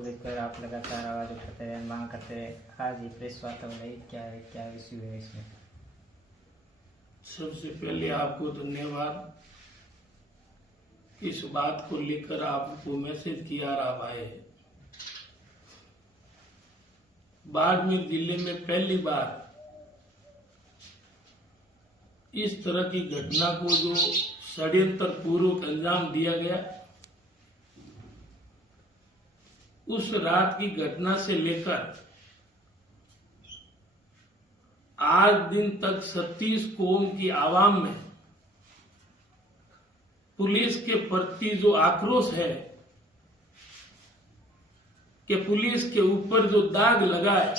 को लेकर आप लगातार आवाज उठाते हैं, मांग करते हैं। आज ये प्रेस वार्ता बनाई, क्या है, क्या इश्यू है इसमें? सबसे पहले आपको धन्यवाद, इस बात को लेकर आपको मैसेज किया रहा है। बाड़मेर जिले में पहली बार इस तरह की घटना को जो षड्यंत्र पूर्वक अंजाम दिया गया, उस रात की घटना से लेकर आज दिन तक 36 कौम की आवाम में पुलिस के प्रति जो आक्रोश है कि पुलिस के ऊपर जो दाग लगा है,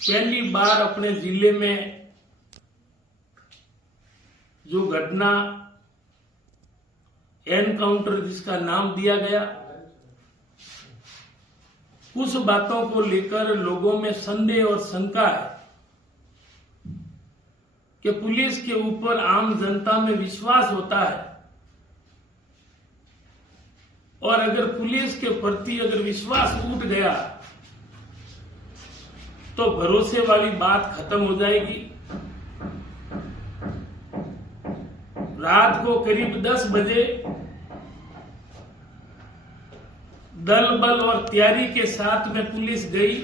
पहली बार अपने जिले में जो घटना एनकाउंटर जिसका नाम दिया गया, उस बातों को लेकर लोगों में संदेह और शंका है कि पुलिस के ऊपर आम जनता में विश्वास होता है, और अगर पुलिस के प्रति अगर विश्वास उठ गया तो भरोसे वाली बात खत्म हो जाएगी। रात को करीब 10 बजे दल बल और तैयारी के साथ में पुलिस गई,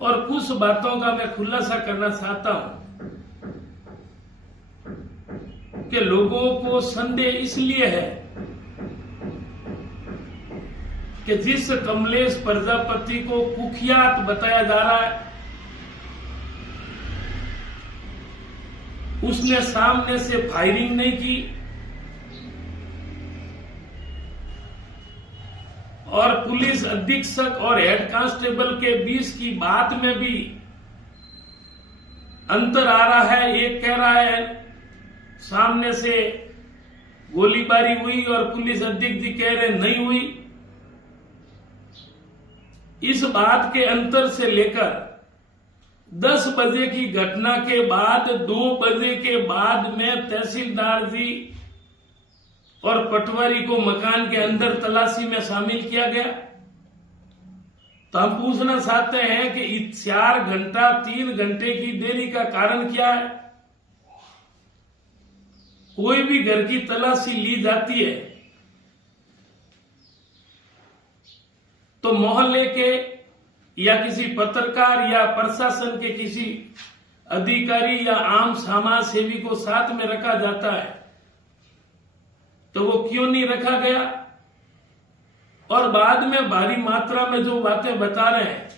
और कुछ बातों का मैं खुलासा करना चाहता हूं कि लोगों को संदेह इसलिए है कि जिस कमलेश प्रजापति को कुख्यात बताया जा रहा है, उसने सामने से फायरिंग नहीं की, और पुलिस अधीक्षक और हेड कांस्टेबल के बीच की बात में भी अंतर आ रहा है। एक कह रहा है सामने से गोलीबारी हुई, और पुलिस अधीक्षक जी कह रहे नहीं हुई। इस बात के अंतर से लेकर 10 बजे की घटना के बाद 2 बजे के बाद में तहसीलदार जी और पटवारी को मकान के अंदर तलाशी में शामिल किया गया। तो हम पूछना चाहते हैं कि 4 घंटा 3 घंटे की देरी का कारण क्या है? कोई भी घर की तलाशी ली जाती है तो मोहल्ले के या किसी पत्रकार या प्रशासन के किसी अधिकारी या आम समाज सेवी को साथ में रखा जाता है, तो वो क्यों नहीं रखा गया? और बाद में भारी मात्रा में जो बातें बता रहे हैं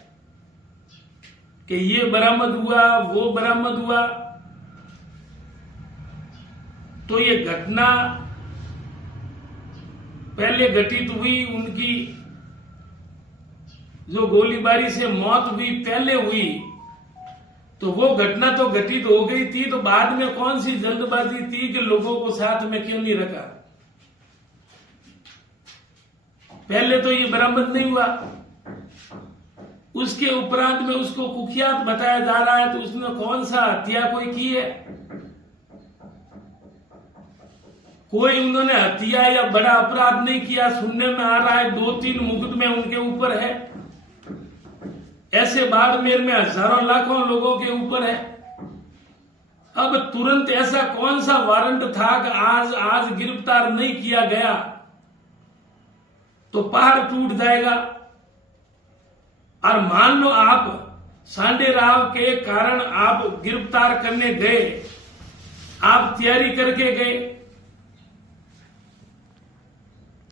कि ये बरामद हुआ, वो बरामद हुआ, तो ये घटना पहले घटित हुई, उनकी जो गोलीबारी से मौत हुई पहले हुई, तो वो घटना तो घटित हो गई थी, तो बाद में कौन सी जल्दबाजी थी कि लोगों को साथ में क्यों नहीं रखा? पहले तो ये बरामद नहीं हुआ, उसके उपरांत में उसको कुख्यात बताया जा रहा है, तो उसने कौन सा हत्या कोई की है? कोई उन्होंने हत्या या बड़ा अपराध नहीं किया। सुनने में आ रहा है 2-3 मुकदमे उनके ऊपर है। ऐसे बाड़मेर में हजारों लाखों लोगों के ऊपर है। अब तुरंत ऐसा कौन सा वारंट था कि आज गिरफ्तार नहीं किया गया तो पहाड़ टूट जाएगा? और मान लो आप सांडे राव के कारण आप गिरफ्तार करने गए, आप तैयारी करके गए,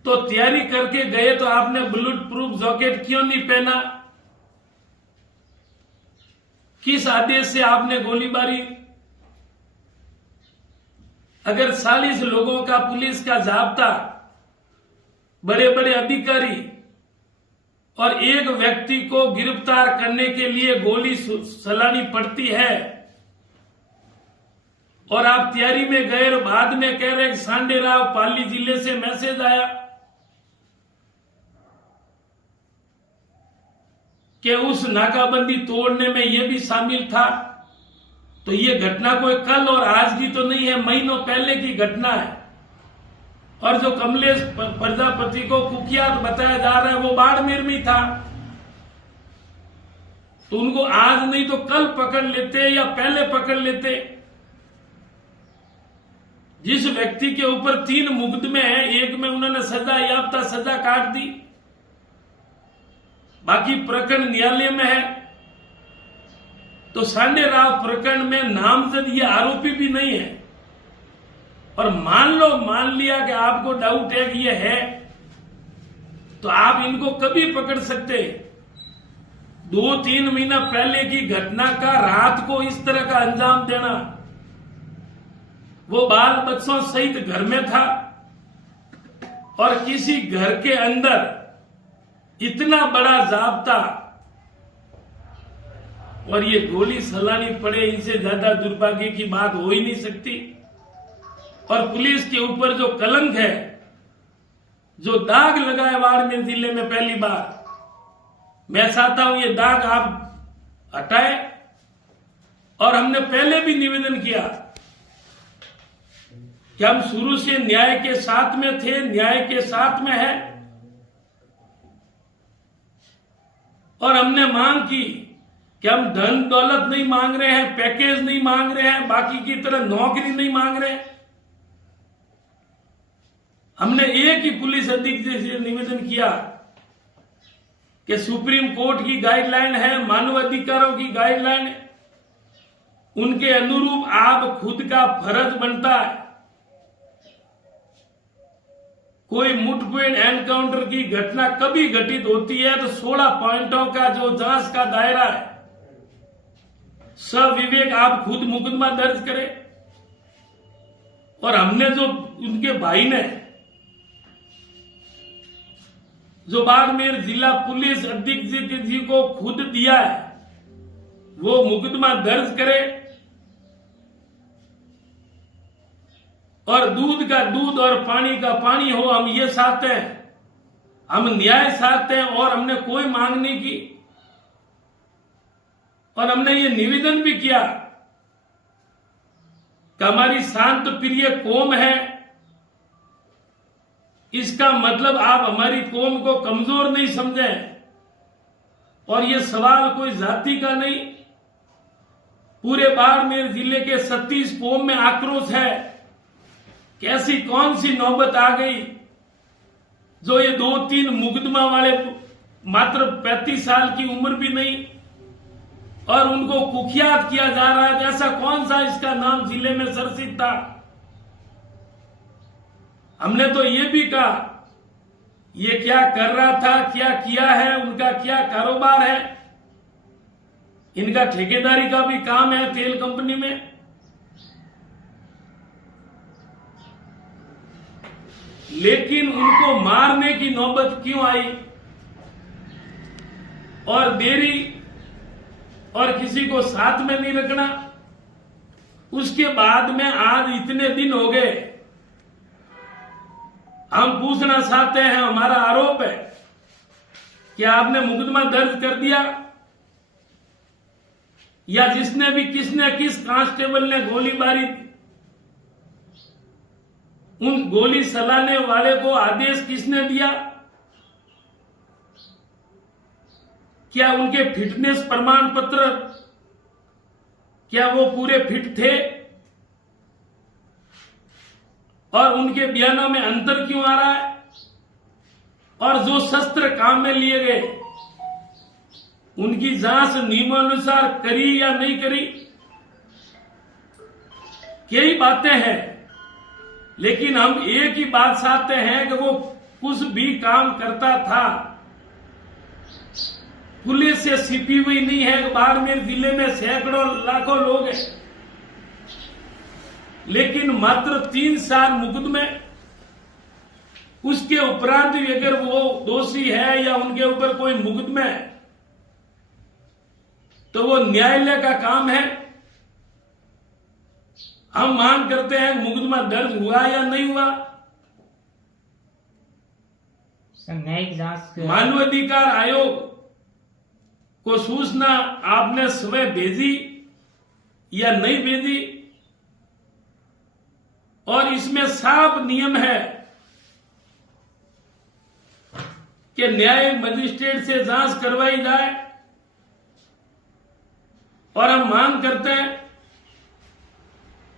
तो तैयारी करके गए तो आपने बुलेट प्रूफ जैकेट क्यों नहीं पहना? किस आदेश से आपने गोलीबारी? अगर 40 लोगों का पुलिस का जाब्ता, बड़े बड़े अधिकारी, और एक व्यक्ति को गिरफ्तार करने के लिए गोली चलानी पड़ती है, और आप तैयारी में गए और बाद में कह रहे हैं कि सांडे राव पाली जिले से मैसेज आया कि उस नाकाबंदी तोड़ने में यह भी शामिल था, तो ये घटना कोई कल और आज की तो नहीं है, महीनों पहले की घटना है। और जो कमलेश प्रजापति को कुख्यात बताया जा रहा है वो बाड़मेर में था, तो उनको आज नहीं तो कल पकड़ लेते या पहले पकड़ लेते। जिस व्यक्ति के ऊपर 3 मुकदमे हैं, एक में उन्होंने सजा याफ्ता सजा काट दी, बाकी प्रकरण न्यायालय में है, तो सांडे राव प्रकरण में नामजद ये आरोपी भी नहीं है। और मान लिया कि आपको डाउट है कि ये है, तो आप इनको कभी पकड़ सकते। 2-3 महीना पहले की घटना का रात को इस तरह का अंजाम देना, वो बाल बच्चों सहित घर में था और किसी घर के अंदर इतना बड़ा जाब्ता और ये गोली चलानी पड़े, इनसे ज्यादा दुर्भाग्य की बात हो ही नहीं सकती। और पुलिस के ऊपर जो कलंक है, जो दाग लगा है बाड़मेर जिले में पहली बार, मैं चाहता हूं ये दाग आप हटाए। और हमने पहले भी निवेदन किया कि हम शुरू से न्याय के साथ में थे, न्याय के साथ में है, और हमने मांग की कि हम धन दौलत नहीं मांग रहे हैं, पैकेज नहीं मांग रहे हैं, बाकी की तरह नौकरी नहीं मांग रहे हैं। हमने एक ही पुलिस अधीक्षक से निवेदन किया कि सुप्रीम कोर्ट की गाइडलाइन है, मानव अधिकारों की गाइडलाइन है, उनके अनुरूप आप खुद का फर्ज बनता है। कोई मुठभेड़ एनकाउंटर की घटना कभी घटित होती है तो 16 पॉइंटों का जो जांच का दायरा है, सविवेक आप खुद मुकदमा दर्ज करें। और हमने जो उनके भाई ने जो बाड़मेर जिला पुलिस अधीक्षक जी को खुद दिया है, वो मुकदमा दर्ज करे और दूध का दूध और पानी का पानी हो। हम ये चाहते हैं, हम न्याय चाहते हैं और हमने कोई मांग नहीं की। और हमने ये निवेदन भी किया कि हमारी शांत प्रिय कौम है, इसका मतलब आप हमारी कौम को कमजोर नहीं समझें। और ये सवाल कोई जाति का नहीं, पूरे बाड़मेर जिले के 36 कौम में आक्रोश है कि ऐसी कौन सी नौबत आ गई जो ये 2-3 मुकदमा वाले मात्र 35 साल की उम्र भी नहीं और उनको कुख्यात किया जा रहा है। ऐसा कौन सा इसका नाम जिले में चर्चित था। हमने तो ये भी कहा ये क्या कर रहा था, क्या किया है, उनका क्या कारोबार है, इनका ठेकेदारी का भी काम है तेल कंपनी में। लेकिन उनको मारने की नौबत क्यों आई और देरी और किसी को साथ में नहीं रखना। उसके बाद में आज इतने दिन हो गए, हम पूछना चाहते हैं, हमारा आरोप है कि आपने मुकदमा दर्ज कर दिया या जिसने भी किसने किस कांस्टेबल ने गोलीबारी, उन गोली चलाने वाले को आदेश किसने दिया, क्या उनके फिटनेस प्रमाण पत्र क्या वो पूरे फिट थे और उनके बयानों में अंतर क्यों आ रहा है। और जो शस्त्र काम में लिए गए उनकी जांच नियमानुसार करी या नहीं करी, कई बातें हैं। लेकिन हम एक ही बात चाहते हैं कि वो कुछ भी काम करता था, पुलिस से छिपी हुई नहीं है। बाड़मेर जिले में सैकड़ों लाखों लोग हैं, लेकिन मात्र 3 साल मुकदमे, उसके उपरांत भी अगर वो दोषी है या उनके ऊपर कोई मुकदमे है तो वो न्यायालय का काम है। हम मांग करते हैं मुकदमा दर्ज हुआ या नहीं हुआ। न्यायिक जांच मानवाधिकार आयोग को सूचना आपने स्वयं भेजी या नहीं भेजी। और इसमें साफ नियम है कि न्यायिक मजिस्ट्रेट से जांच करवाई जाए, और हम मांग करते हैं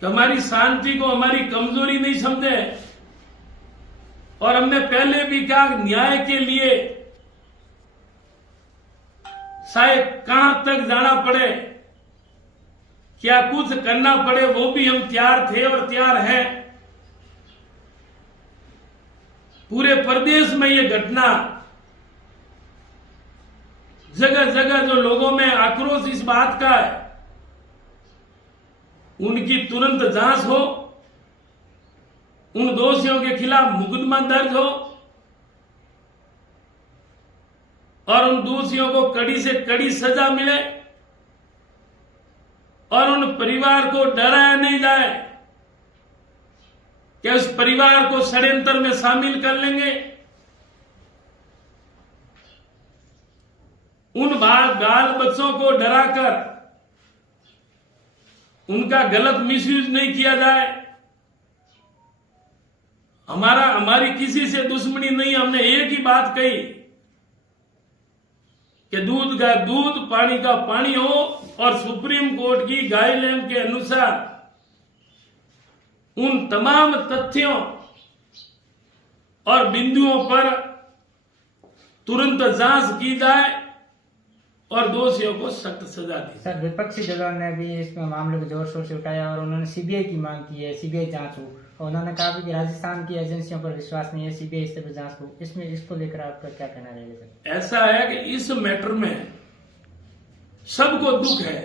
कि हमारी शांति को हमारी कमजोरी नहीं समझे। और हमने पहले भी कहा न्याय के लिए शायद कहां तक जाना पड़े, क्या कुछ करना पड़े, वो भी हम तैयार थे और तैयार हैं। पूरे प्रदेश में ये घटना, जगह जगह जो लोगों में आक्रोश इस बात का है, उनकी तुरंत जांच हो, उन दोषियों के खिलाफ मुकदमा दर्ज हो और उन दोषियों को कड़ी से कड़ी सजा मिले और उन परिवार को डराया नहीं जाए कि उस परिवार को षड्यंत्र में शामिल कर लेंगे। उन बाल बच्चों को डराकर उनका गलत मिसयूज नहीं किया जाए। हमारी किसी से दुश्मनी नहीं, हमने एक ही बात कही कि दूध का दूध, पानी का पानी हो और सुप्रीम कोर्ट की गाइडलाइन के अनुसार उन तमाम तथ्यों और बिंदुओं पर तुरंत जांच की जाए और दोषियों को सख्त सजा दी। सर, विपक्षी दलों ने भी इस मामले को जोर शोर से उठाया और उन्होंने सीबीआई की मांग की है, सीबीआई जांच हो, और उन्होंने कहा भी कि राजस्थान की एजेंसियों पर विश्वास नहीं है, सीबीआई इस पर जांच हो। इसमें इसको लेकर आपका क्या कहना रहेगा सर? ऐसा है कि इस मैटर में सबको दुख है।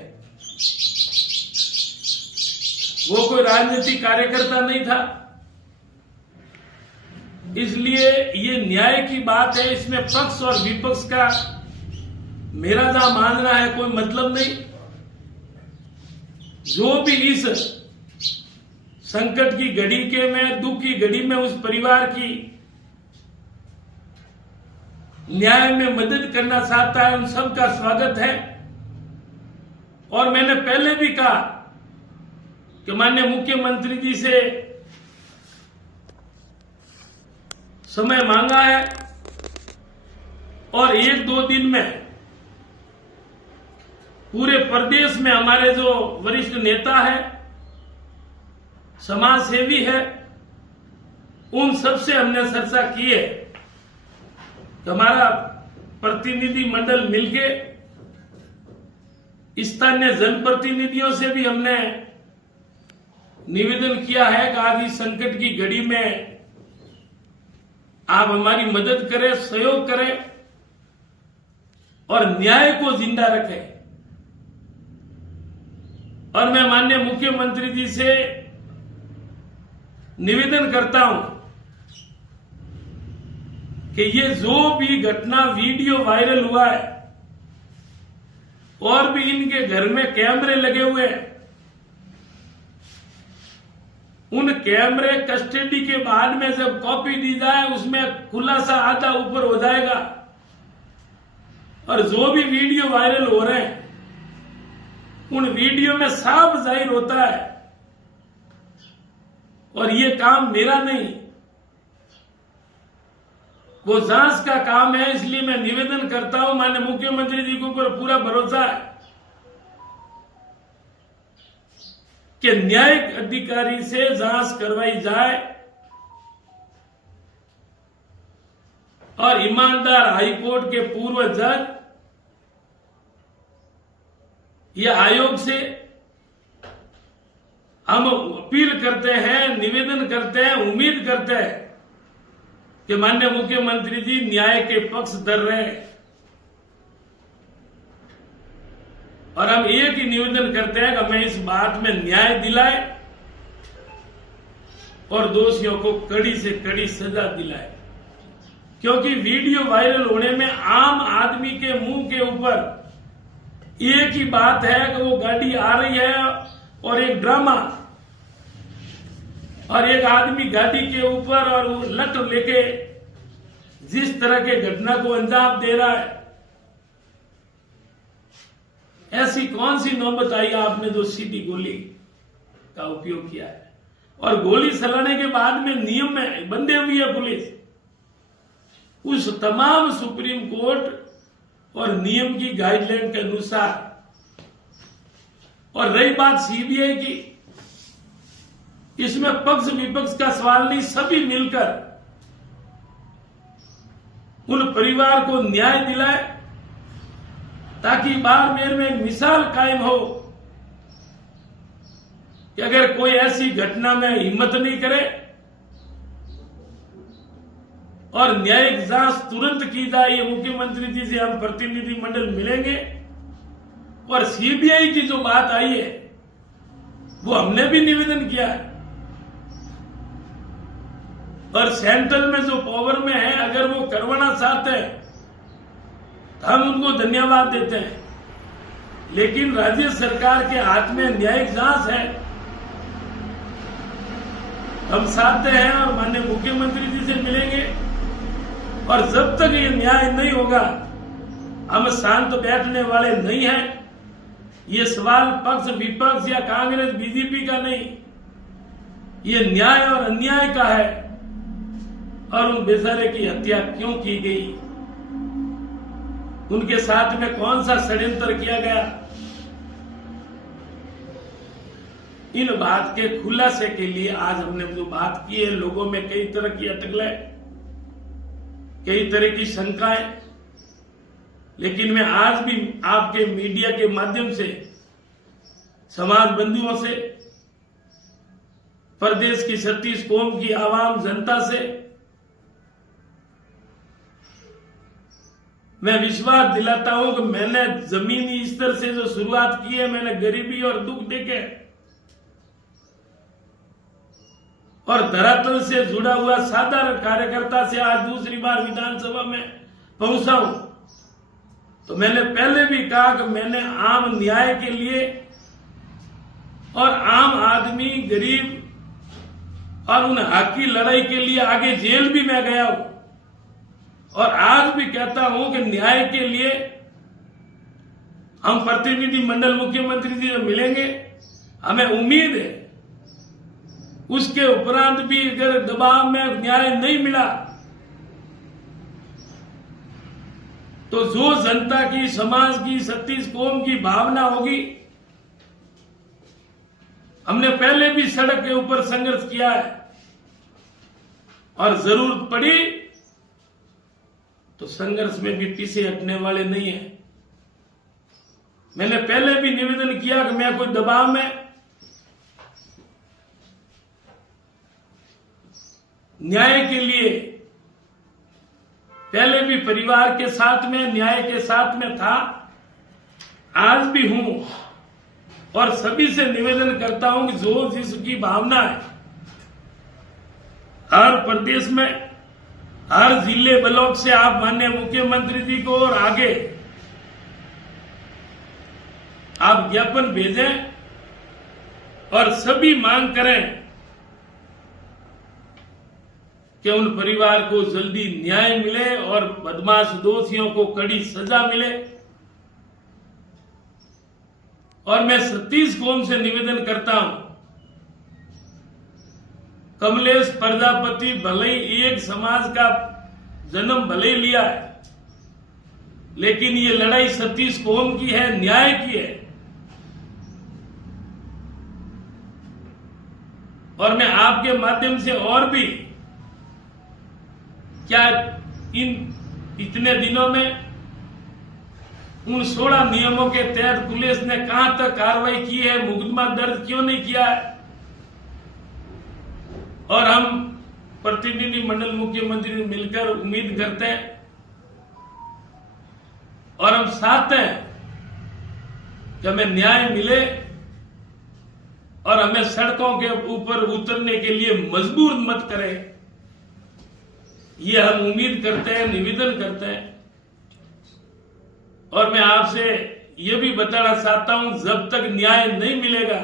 वो कोई राजनीतिक कार्यकर्ता नहीं था, इसलिए ये न्याय की बात है। इसमें पक्ष और विपक्ष का मेरा जहां मानना है कोई मतलब नहीं। जो भी इस संकट की घड़ी के में, दुख की घड़ी में उस परिवार की न्याय में मदद करना चाहता है, उन सबका स्वागत है। और मैंने पहले भी कहा कि माननीय मुख्यमंत्री जी से समय मांगा है और 1-2 दिन में पूरे प्रदेश में हमारे जो वरिष्ठ नेता है, समाज सेवी है, उन सबसे हमने चर्चा की है कि हमारा प्रतिनिधि मंडल मिलके स्थानीय जनप्रतिनिधियों से भी हमने निवेदन किया है कि आज इस संकट की घड़ी में आप हमारी मदद करें, सहयोग करें और न्याय को जिंदा रखें। और मैं माननीय मुख्यमंत्री जी से निवेदन करता हूं कि ये जो भी घटना वीडियो वायरल हुआ है और भी इनके घर में कैमरे लगे हुए हैं, उन कैमरे कस्टडी के बाद में जब कॉपी दी जाए उसमें खुलासा आधा ऊपर हो जाएगा। और जो भी वीडियो वायरल हो रहे हैं उन वीडियो में साफ जाहिर होता है, और ये काम मेरा नहीं, वो जांच का काम है। इसलिए मैं निवेदन करता हूं, माननीय मुख्यमंत्री जी के ऊपर पूरा भरोसा है कि न्यायिक अधिकारी से जांच करवाई जाए और ईमानदार हाईकोर्ट के पूर्व जज या आयोग से हम अपील करते हैं, निवेदन करते हैं, उम्मीद करते हैं कि माननीय मुख्यमंत्री जी न्याय के पक्षधर रहे। और हम एक ही निवेदन करते हैं कि हमें इस बात में न्याय दिलाए और दोषियों को कड़ी से कड़ी सजा दिलाए, क्योंकि वीडियो वायरल होने में आम आदमी के मुंह के ऊपर एक ही बात है कि वो गाड़ी आ रही है और एक ड्रामा, और एक आदमी गाड़ी के ऊपर और वो लट लेके जिस तरह के घटना को अंजाम दे रहा है, ऐसी कौन सी नौबत आई आपने जो सीधी गोली का उपयोग किया है। और गोली चलाने के बाद में नियम में बंधे हुई है पुलिस, उस तमाम सुप्रीम कोर्ट और नियम की गाइडलाइन के अनुसार। और रही बात सीबीआई की, इसमें पक्ष विपक्ष का सवाल नहीं, सभी मिलकर उन परिवार को न्याय दिलाए ताकि बाड़मेर में एक मिसाल कायम हो कि अगर कोई ऐसी घटना में हिम्मत नहीं करे और न्यायिक जांच तुरंत की जाए। ये मुख्यमंत्री जी से हम प्रतिनिधिमंडल मिलेंगे। और सीबीआई की जो बात आई है वो हमने भी निवेदन किया है, और सेंट्रल में जो पावर में है अगर वो करवाना चाहते हैं तो हम उनको धन्यवाद देते हैं, लेकिन राज्य सरकार के हाथ में न्यायिक जांच है। हम चाहते हैं और माननीय मुख्यमंत्री जी से मिलेंगे, और जब तक ये न्याय नहीं होगा हम शांत बैठने वाले नहीं हैं। ये सवाल पक्ष विपक्ष या कांग्रेस बीजेपी का नहीं, ये न्याय और अन्याय का है। और उन बेचारे की हत्या क्यों की गई, उनके साथ में कौन सा षड्यंत्र किया गया, इन बात के खुलासे के लिए आज हमने जो बात की है, लोगों में कई तरह की अटकलें, कई तरह की शंकाएं, लेकिन मैं आज भी आपके मीडिया के माध्यम से समाज बंधुओं से, प्रदेश की 36 कौम की आवाम जनता से मैं विश्वास दिलाता हूं कि मैंने जमीनी स्तर से जो शुरुआत की है, मैंने गरीबी और दुख देखे और धरातल से जुड़ा हुआ साधारण कार्यकर्ता से आज दूसरी बार विधानसभा में पहुंचा हूं। तो मैंने पहले भी कहा कि मैंने आम न्याय के लिए और आम आदमी गरीब और उन हक की लड़ाई के लिए आगे जेल भी मैं गया हूं, और आज भी कहता हूं कि न्याय के लिए हम प्रतिनिधि मंडल मुख्यमंत्री जी से मिलेंगे। हमें उम्मीद है उसके उपरांत भी अगर दबाव में न्याय नहीं मिला तो जो जनता की, समाज की, 36 कौम की भावना होगी, हमने पहले भी सड़क के ऊपर संघर्ष किया है और जरूरत पड़ी तो संघर्ष में भी पीछे हटने वाले नहीं है। मैंने पहले भी निवेदन किया कि मैं कोई दबाव में न्याय के लिए पहले भी परिवार के साथ में, न्याय के साथ में था, आज भी हूं, और सभी से निवेदन करता हूं कि जो जिसकी भावना है, हर प्रदेश में, हर जिले ब्लॉक से आप माननीय मुख्यमंत्री जी को और आगे आप ज्ञापन भेजें और सभी मांग करें कि उन परिवार को जल्दी न्याय मिले और बदमाश दोषियों को कड़ी सजा मिले। और मैं 36 कौम से निवेदन करता हूं, कमलेश प्रजापति भले ही एक समाज का जन्म भले ही लिया है, लेकिन ये लड़ाई 36 कौम की है, न्याय की है। और मैं आपके माध्यम से और भी क्या इतने दिनों में उन 16 नियमों के तहत पुलिस ने कहां तक कार्रवाई की है, मुकदमा दर्ज क्यों नहीं किया है। और हम प्रतिनिधि मंडल मुख्यमंत्री मिलकर उम्मीद करते हैं और हम चाहते हैं कि हमें न्याय मिले और हमें सड़कों के ऊपर उतरने के लिए मजबूर मत करें। ये हम उम्मीद करते हैं, निवेदन करते हैं। और मैं आपसे ये भी बताना चाहता हूं, जब तक न्याय नहीं मिलेगा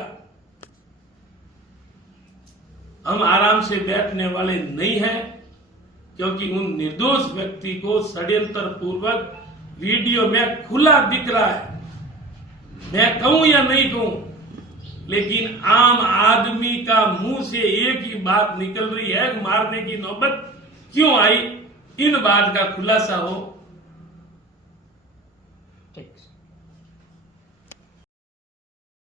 हम आराम से बैठने वाले नहीं हैं, क्योंकि उन निर्दोष व्यक्ति को षड्यंत्र पूर्वक वीडियो में खुला दिख रहा है। मैं कहूं या नहीं कहूं, लेकिन आम आदमी का मुंह से एक ही बात निकल रही है, मारने की नौबत क्यों आई। इन बात का खुलासा हो। ठीक।